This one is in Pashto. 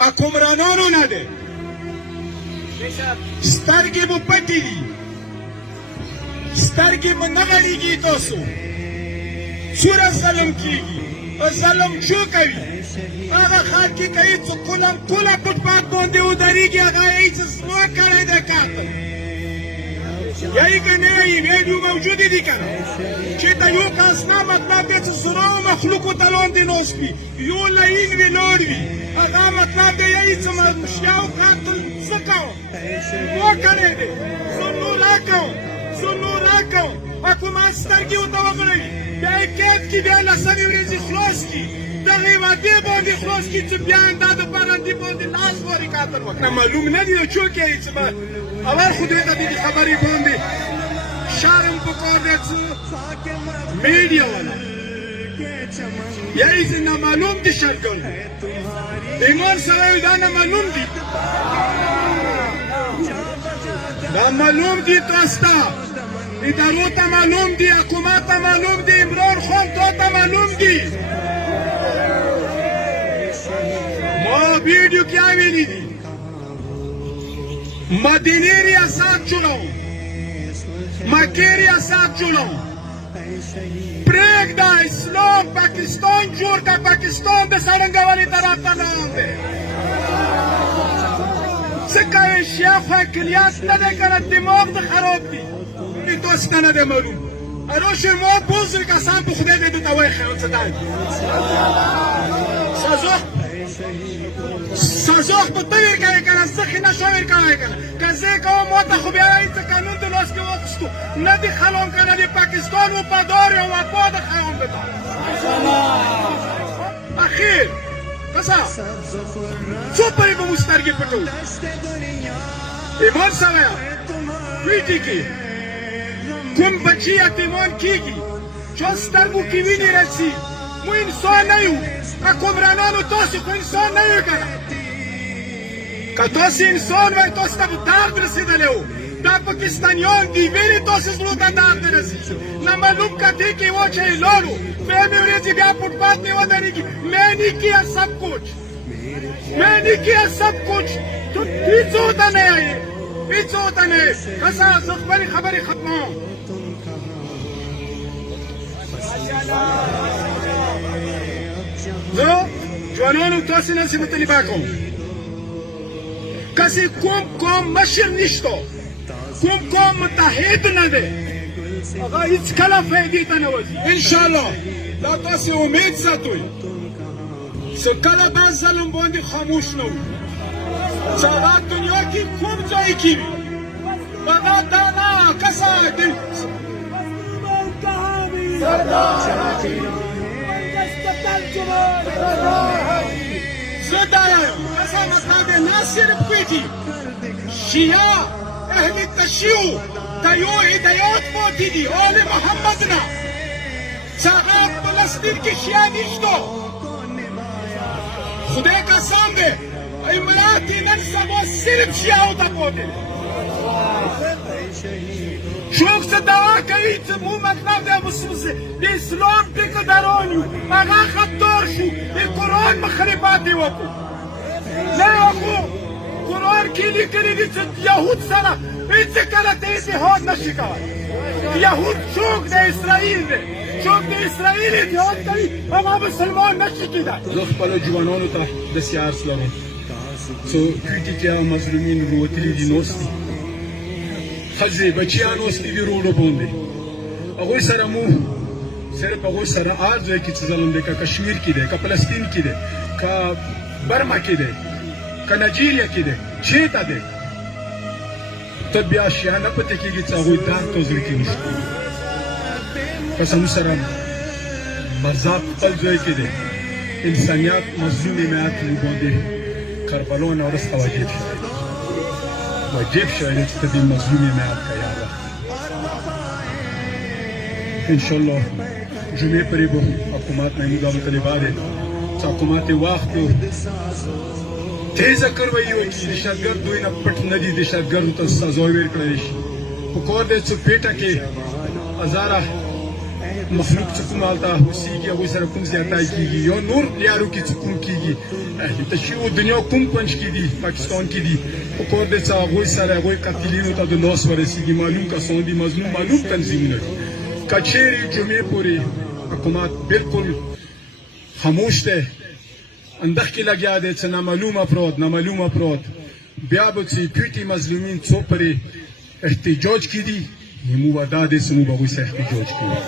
حکمرانانو نه دی سترګې مو پټې دي سترګې مو نه غړېږي تاسو څومره ظلم کېږي ظلم څو کوي هغه خلک کې کوي چې ټوله فوټپات باندې ودرېږي هغه یې څه زما کړی دی کاته یایي که نه یایي ویډیو موجودې دي که نه چې د یو کس نه مطلب دی چې زرو مخلوقو ته لاندې ناست وي یو لین وي لوړ وي هغه مطلب دی یایي چې یو قتل څه کوم ما کړی دی زه نور کوم زه نور کوم حکومت سترګې ورته وغړوي بیا یې کیف کړي بیا لسمې ورځې خلاص کړي دغې وعدې باندې خلاص کړي چې بیا دا د پرندې باندې لاس واري قتل وکړه معلوم نه دي څوک یې چې اول خو دوی ته دې خبرې باندې شرم پکار دی چې میډیا والا یایي چې نامعلوم دي شرګل ایمان سره دا نامعلوم دي نامعلوم دي تاسو ته ادارو ته معلوم دي حکومت ته معلوم دي عمران خان ته معلوم دي ما ویډیو کې ویلي دي مدینه ریاست جوړوم مکې ریاست جوړوم پرېږده اسلام پاکستان جوړ کړه پاکستان د څرنګوالي طرف ته نه دی څه کوې شیخ کلیات نه دی که نه دماغ د خراب دي تاسو ته نه دی معلوم روشن ما بزرگ قسم به خدا بدو دوای خیال زدن سازوخ به طویر که کنه زخی نشاور کنه که زی که ما تا خوبی هایی تا قانون دلاست که وقستو ندی خلام کنه دی پاکستان و پداری و پاد خیام بدا اخیر بسا چو پری به مسترگی پتو ایمان سویا ویدی که کم بچی یتیمان کیگی چون سترگو کی وینی رسی مو انسان نیو حکمرانانو تاسو خو انسان نیو کنه که تاسو انسان وای تاسو ته درد رسیدلی و دا پاکستانیان دی ویني تاسو زړه ته درد رسي نامعلوم کتی کې واچوي لاړو فهمې ورځې بیا فوټپات نه ودرېږي میں نے کیا سب کچھ میں نے کیا سب کچھ تو هیڅ ہوتا نه آئی هیڅ ہوتا نه کسا زه خپلې خبرې ختموم زه جوانانو تاسو نه سي مطالبه کوم کسی کوم مشر نشته کوم متحد نه دی هغه هیڅ کله فایدې ته نه وځي انشاءالله دا تاسې امید ساتئ چې کله دا ظلم باندې خاموش نه وي چې هغه دنیا کې کوم ځای کې وي هغه دا نه کسه دی زه دا یم کسه مطلب نه صرف پوهېږي شیعه اهل تشیع ته یو هدایات پاتې دي آل محمد نه چې هغه فلسطین کې شیعه نشته خدای قسم دی امارات نن سبا صرف شیعهو ته پاتې دی څوک چې دعا کوي چې مو مطلب دی د اسلام ټیکهداران یو هغه خطار شو د قرآن مخالفت یې وکړو نه وکړو قرآن کې لیکلي دي چې یهود سره هیڅ کله ته اتحاد نشي کولی یهود څوک د اسرائیل دی څوک د اسرائیل اتحاد کوي هغه مسلمان نشي کېدی زه خپلو جوانانو ته داسې عرض لرم څو کوټې کې هغه مظلومین وروتلي دي ناست دي ښځې بچیان ناست دي روډو باندې هغوی سره مو صرف هغوی سره هر ځای کې چې ظلم دی که کشمیر کې دی که فلسطین کې دی که برما کې دی که نایجیریا کې دی چېرته دی ته بیا شیعه نه پته کېږي چې هغوی درد ته زړه کې نشته قسم سره مذهب خپل ځای کې دی انسانیت مظلوم حمایت باندې کربلا نه ورسته واجب شوی واجب شوی چې ته دې مظلوم حمایت کوې هر وخت انشاءالله جمعې پرې به حکومت نه موږ دا مطالبه دی چې حکومت یې واخلو تیزه کاروایي وکړي دهشتګرد دوی نه پټ نه دي دهشتګردو ته سزا ورکړلی شي پکار دی چې پیټه کې هزاره مخلوق څه کوم هلته اوسېږي هغوی سره کوم زیاتی کېږي یا نور لیارو کې څه کوم کېږي د شیو دنیا کوم کونج کې دي پاکستان کې دي پکار دی چې هغوی سره هغوی قاتلینو ته د لاس ورسېږي معلوم کسان دي مظلوم معلوم تنظیمونه دي که چیرې جمعې پورې حکومت بالکل خاموش دی اندخ کې لګیا دی چې نامعلوم افراد بیا به چې پیټي مظلومین څو پرې احتجاج کړي دي مو وعده دی چې موږ به هغوی سره احتجاج کوو